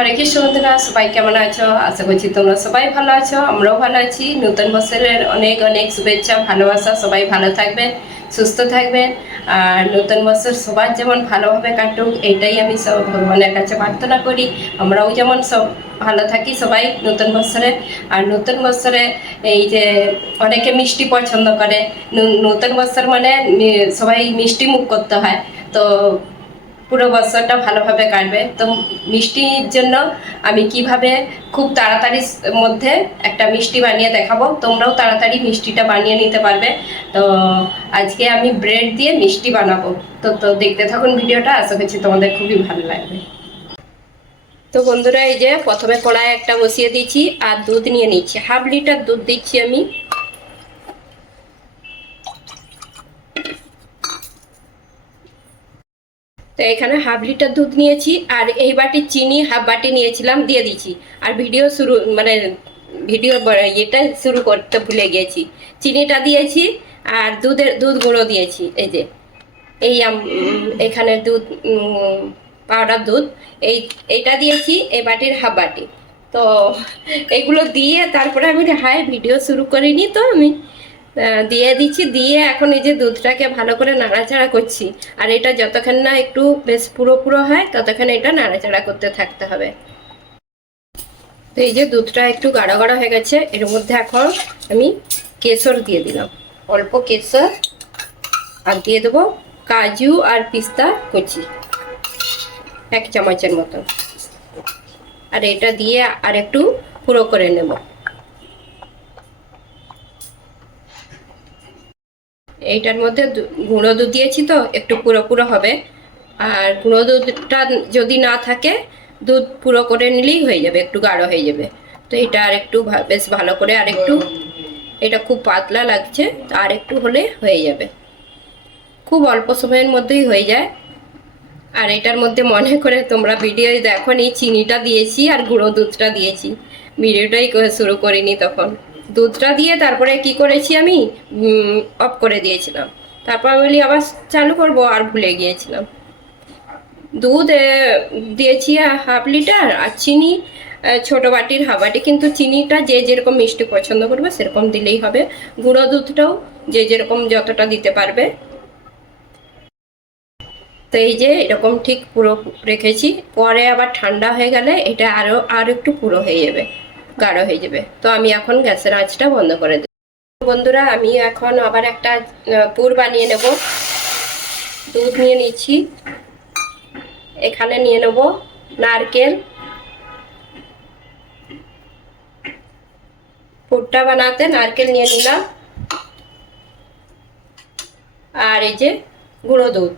হরে কৃষ্ণ বন্ধুরা, সবাই কেমন আছো? আশা করছি তোমরা সবাই ভালো আছো, আমরাও ভালো আছি। নতুন বছরের অনেক অনেক শুভেচ্ছা, ভালোবাসা। সবাই ভালো থাকবেন, সুস্থ থাকবেন। আর নতুন বছর সবার যেমন ভালোভাবে কাটুক, এটাই আমি সব ভগবানের কাছে প্রার্থনা করি। আমরাও যেমন সব ভালো থাকি সবাই নতুন বছরে। আর নতুন বছরে এই যে অনেকে মিষ্টি পছন্দ করে, নতুন বছর মানে সবাই মিষ্টি মুখ করতে হয়। তো পুরো বছরটা ভালোভাবে কাটবে। তো মিষ্টির জন্য আমি কিভাবে খুব তাড়াতাড়ির মধ্যে একটা মিষ্টি বানিয়ে দেখাবো, তোমরাও তাড়াতাড়ি মিষ্টিটা বানিয়ে নিতে পারবে। তো আজকে আমি ব্রেড দিয়ে মিষ্টি বানাবো। তো তো দেখতে থাকুন ভিডিওটা, আশা করছি তোমাদের খুবই ভালো লাগবে। তো বন্ধুরা, এই যে প্রথমে কড়াই একটা বসিয়ে দিচ্ছি আর দুধ নিয়ে নিচ্ছি, 1/2 লিটার দুধ দিচ্ছি আমি। তো এখানে 1/2 লিটার দুধ নিয়েছি আর এই বাটি চিনি 1/2 বাটি নিয়েছিলাম, দিয়ে দিচ্ছি। আর ভিডিও এটা শুরু করতে ভুলে গিয়েছি, চিনিটা দিয়েছি আর দুধ গুঁড়ো দিয়েছি। এই যে এখানে দুধ, পাউডার দুধ, এইটা দিয়েছি এই বাটির 1/2 বাটি। তো এগুলো দিয়ে তারপরে আমি ভিডিও শুরু করিনি, তো আমি দিয়ে দিচ্ছি। দিয়ে এখন এই যে দুধটাকে ভালো করে নাড়াচাড়া করছি। আর এটা যতক্ষণ না একটু বেশ পুরো পুরো হয় ততক্ষণ এটা নাড়াচাড়া করতে থাকতে হবে। তো এই যে দুধটা একটু গাঢ় গাঢ় হয়ে গেছে, এর মধ্যে এখন আমি কেশর দিয়ে দিলাম, অল্প কেশর। আর দিয়ে দেবো কাজু আর পিস্তা কুচি 1 চামচের মতো। আর এটা দিয়ে আর একটু পুরো করে নেব। এইটার মধ্যে গুঁড়ো দুধ দিয়েছি তো একটু পুরো পুরো হবে। আর গুঁড়ো দুধটা যদি না থাকে, দুধ পুরো করে নিলেই হয়ে যাবে, একটু গাঢ় হয়ে যাবে। তো এটা আর একটু বেশ ভালো করে আর একটু, এটা খুব পাতলা লাগছে, আর একটু হলে হয়ে যাবে, খুব অল্প সময়ের মধ্যেই হয়ে যায়। আর এটার মধ্যে মনে করে তোমরা ভিডিও দেখো নি, চিনিটা দিয়েছি আর গুঁড়ো দুধটা দিয়েছি, ভিডিওটাই শুরু করিনি তখন। দুধটা দিয়ে তারপরে কি করেছি আমি অফ করে দিয়েছিলাম। তারপর আমি বলি আবার চালু করব, আর ভুলে গিয়েছিলাম। দুধ দিয়েছি 1/2 লিটার আর চিনি ছোট বাটির 1/2 বাটি, কিন্তু চিনিটা যে যেরকম মিষ্টি পছন্দ করবে সেরকম দিলেই হবে। গুঁড়ো দুধটাও যে যেরকম যতটা দিতে পারবে। তো এই যে এরকম ঠিক পুরো রেখেছি, পরে আবার ঠান্ডা হয়ে গেলে এটা আর একটু পুরো হয়ে যাবে, গাঢ় হয়ে যাবে। তো আমি এখন গ্যাসের আঁচটা বন্ধ করে দেব। বন্ধুরা, আমি এখন আবার একটা পুর বানিয়ে নেব। দুধ নিয়ে নিচ্ছি, এখানে নিয়ে নেব নারকেল। পুরটা বানাতে নারকেল নিয়ে নিলাম। আর এই যে গুঁড়ো দুধ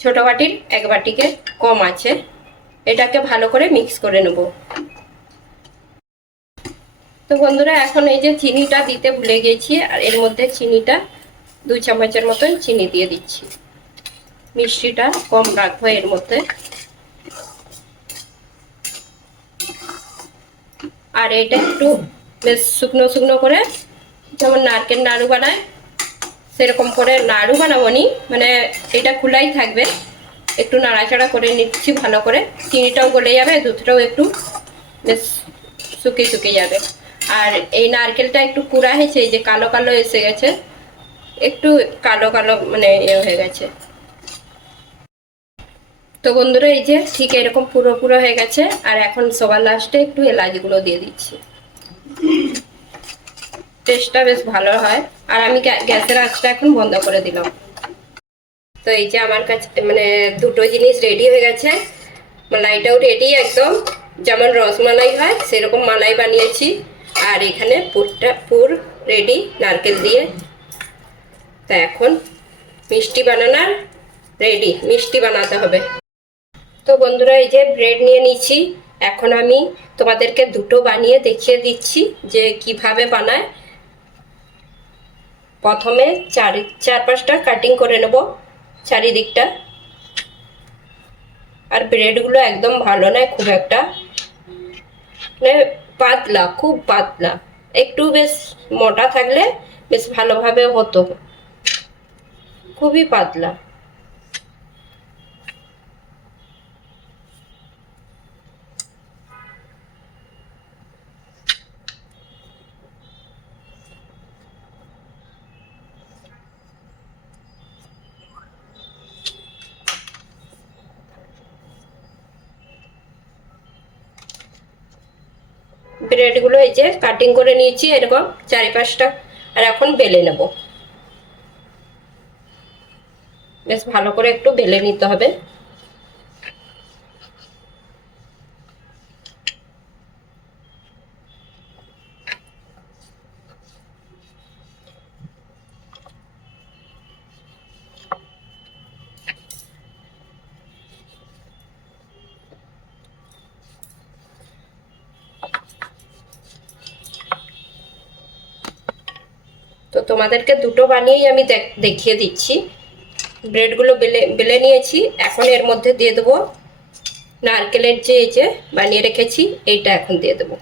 ছোট বাটির 1 বাটিকে কম আছে, এটাকে ভালো করে মিক্স করে নেব। তো বন্ধুরা, এখন এই যে চিনিটা দিতে ভুলে গেছি, আর এর মধ্যে চিনিটা 2 চামচের মতন চিনি দিয়ে দিচ্ছি। মিষ্টিটা কম রাখবো এর মধ্যে। আর এটা একটু বেশ শুকনো শুকনো করে, যেমন নারকেল নাড়ু বানায় সেরকম করে নাড়ু বানাবো নি, মানে এটা খোলাই থাকবে। একটু নাড়াচাড়া করে নিচ্ছি ভালো করে, চিনিটাও গলে যাবে, দুধটাও একটু বেশ শুকিয়ে শুকিয়ে যাবে। আর এই নারকেলটা একটু কুড়া হয়েছে, এই যে কালো কালো এসে গেছে, একটু কালো কালো মানে হয়ে গেছে। তো বন্ধুরা, এই যে ঠিক এরকম পুরো পুরো হয়ে গেছে। আর এখন সবার লাস্টে একটু এলাচগুলো দিয়ে দিচ্ছি, টেস্টটা বেশ ভালো হয়। আর আমি গ্যাসের আঁচটা এখন বন্ধ করে দিলাম। তো এই যে আমার কাছে মানে দুটো জিনিস রেডি হয়ে গেছে। মালাইটাও রেডি একদম, যেমন রসমালাই হয় সেরকম মালাই বানিয়েছি। আর এখানে পুর রেডি নারকেল দিয়ে। তা এখন মিষ্টি বানানোর রেডি, মিষ্টি বানাতে হবে। তো বন্ধুরা, এই যে ব্রেড নিয়ে নিচ্ছি। এখন আমি তোমাদেরকে দুটো বানিয়ে দেখিয়ে দিচ্ছি যে কিভাবে বানায়। প্রথমে 4-5টা কাটিং করে নেব চারিদিকটা। আর ব্রেডগুলো একদম ভালো নয় খুব একটা, মানে পাতলা, খুব পাতলা। একটু বেশ মোটা থাকলে বেশ ভালোভাবে হতো, খুবই পাতলা। ব্রেডগুলো এই যে কাটিং করে নিয়েছি এরকম 4-5টা, আর এখন বেলে নেব। বেশ ভালো করে একটু বেলে নিতে হবে। তো তোমাদেরকে দুটো বানিয়েই আমি দেখিয়ে দিচ্ছি। ব্রেডগুলো বেলে বেলে নিয়েছি, এখন এর মধ্যে দিয়ে দেবো নারকেলের যে এই যে বানিয়ে রেখেছি এইটা এখন দিয়ে দেবো।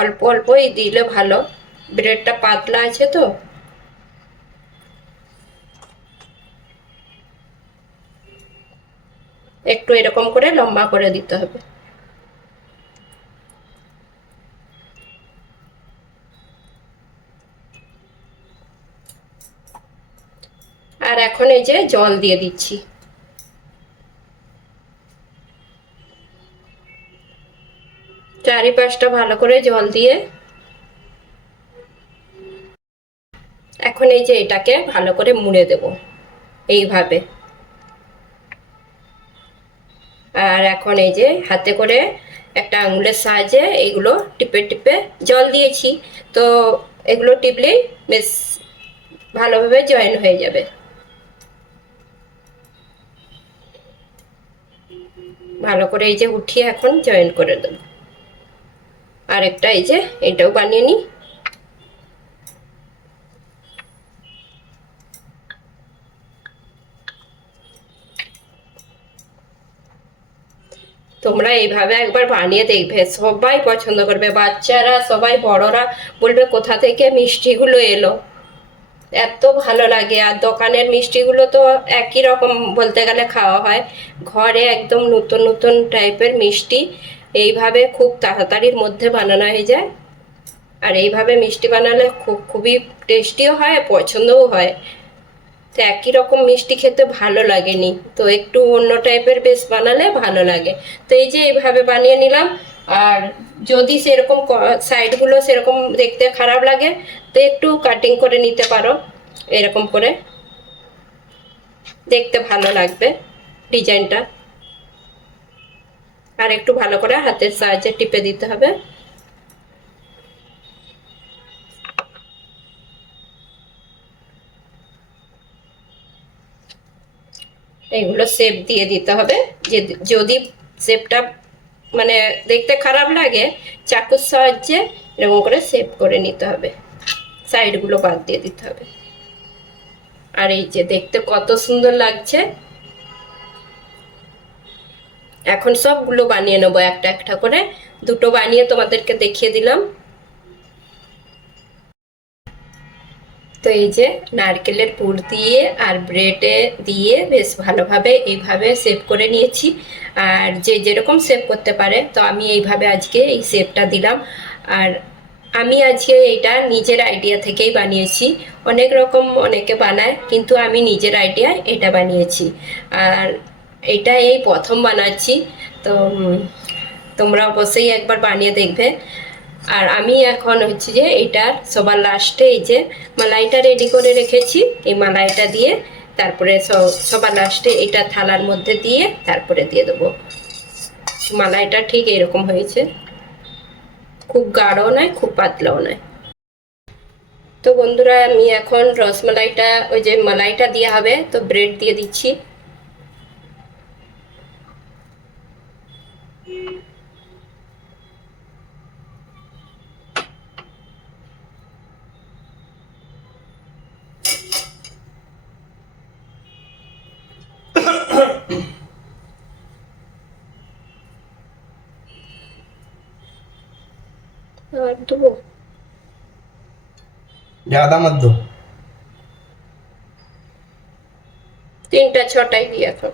অল্প অল্পই দিলে ভালো, ব্রেডটা পাতলা আছে তো। একটু এরকম করে লম্বা করে দিতে হবে। আর এখন এই যে জল দিয়ে দিচ্ছি। চারিপাশটা ভালো করে জল দিয়ে এখন এই যে এটাকে ভালো করে মুড়ে দেব এইভাবে। আর এখন এই যে হাতে করে একটা আঙুলের সাহায্যে এইগুলো টিপে টিপে, জল দিয়েছি তো এগুলো টিপলেই বেশ ভালোভাবে জয়েন হয়ে যাবে। ভালো করে এই যে উঠিয়ে এখন জয়েন করে দেব। আর একটা এই যে এটাও বানিয়ে নিই। তোমরা এইভাবে একবার বানিয়ে দেখবে, সবাই পছন্দ করবে, বাচ্চারা সবাই, বড়রা বলবে কোথা থেকে মিষ্টিগুলো এলো, এত ভালো লাগে। আর দোকানের মিষ্টিগুলো তো একই রকম বলতে গেলে খাওয়া হয়, ঘরে একদম নতুন নতুন টাইপের মিষ্টি এইভাবে খুব তাড়াতাড়ির মধ্যে বানানো হয়ে যায়। আর এইভাবে মিষ্টি বানালে খুবই টেস্টিও হয়, পছন্দও হয়। তো একই রকম মিষ্টি খেতে ভালো লাগেনি, তো একটু অন্য টাইপের বেশ বানালে ভালো লাগে। তো এই যে এইভাবে বানিয়ে নিলাম। আর যদি সেরকম সাইডগুলো সেরকম দেখতে খারাপ লাগে তো একটু কাটিং করে নিতে পারো, এরকম করে দেখতে ভালো লাগবে ডিজাইনটা। আর একটু ভালো করে হাতের সাহায্যে টিপে দিতে হবে। এগুলো শেপ দিয়ে দিতে হবে। যে যদি শেপটা মানে দেখতে খারাপ লাগে, চাকুর সাহায্যে এরকম করে শেপ করে নিতে হবে, সাইডগুলো বাদ দিয়ে দিতে হবে। আর এই যে দেখতে কত সুন্দর লাগছে। এখন সবগুলো বানিয়ে নেবো একটা একটা করে, দুটো বানিয়ে তোমাদেরকে দেখিয়ে দিলাম। তো এই যে নারকেলের পুর দিয়ে আর ব্রেডে দিয়ে বেশ ভালোভাবে এইভাবে শেপ করে নিয়েছি। আর যে যেরকম শেপ করতে পারে, তো আমি এইভাবে আজকে এই শেপটা দিলাম। আর আমি আজকে এটা নিজের আইডিয়া থেকেই বানিয়েছি। অনেক রকম অনেকে বানায়, কিন্তু আমি নিজের আইডিয়ায় এটা বানিয়েছি। আর এটা এই প্রথম বানাচ্ছি, তো তোমরা অবশ্যই একবার বানিয়ে দেখবে। আর আমি এখন হচ্ছে যে এটার সবার লাস্টে এই যে মালাইটা রেডি করে রেখেছি, এই মালাইটা দিয়ে তারপরে সবার লাস্টে এটা থালার মধ্যে দিয়ে তারপরে দিয়ে দেবো। মালাইটা ঠিক এরকম হয়েছে, খুব গাঢ়ও নয় খুব পাতলাও নয়। তো বন্ধুরা আমি এখন রসমালাইটা, ওই যে মালাইটা দেওয়া হবে, তো ব্রেড দিয়ে দিচ্ছি। আর দেবো, ज्यादा मत दो। 3টা 6টাই দিই এখন।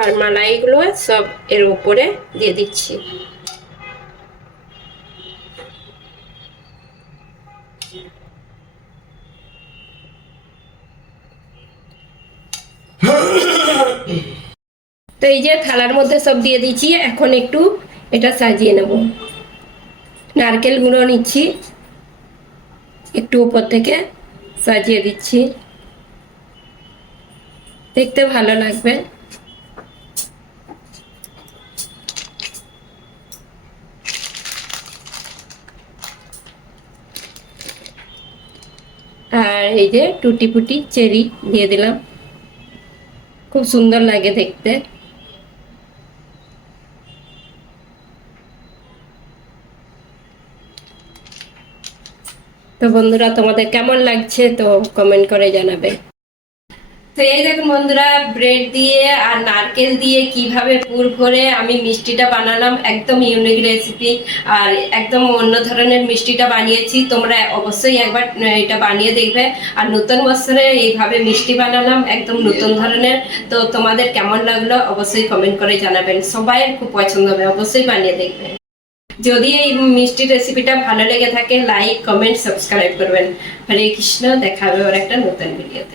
আর মালাইগুলো সব এর উপরে দিয়ে দিচ্ছি। তো এই যে থালার মধ্যে সব দিয়ে দিচ্ছি, এখন একটু এটা সাজিয়ে নেব। নারকেল গুঁড়ো নিচ্ছি, একটু উপর থেকে সাজিয়ে দিচ্ছি, দেখতে ভালো লাগবে। আর এই যে টুটি ফুটি চেরি দিয়ে দিলাম, খুব সুন্দর লাগে দেখতে। তো বন্ধুরা, তোমাদের কেমন লাগছে তো কমেন্ট করে জানাবে। তো এই দেখুন বন্ধুরা, ব্রেড দিয়ে আর নারকেল দিয়ে কিভাবে পুর ভরে আমি মিষ্টিটা বানালাম, একদম ইউনিক রেসিপি আর একদম অন্য ধরনের মিষ্টিটা বানিয়েছি। তোমরা অবশ্যই একবার এটা বানিয়ে দেখবে। আর নতুন বছরে এইভাবে মিষ্টি বানালাম, একদম নতুন ধরনের। তো তোমাদের কেমন লাগলো অবশ্যই কমেন্ট করে জানাবেন, সবাই খুব পছন্দ হবে, অবশ্যই বানিয়ে দেখবে। যদি এই মিষ্টি রেসিপিটা ভালো লেগে থাকে, লাইক কমেন্ট সাবস্ক্রাইব করবেন। হরে কৃষ্ণ, দেখা হবে ওর একটা নতুন ভিডিওতে।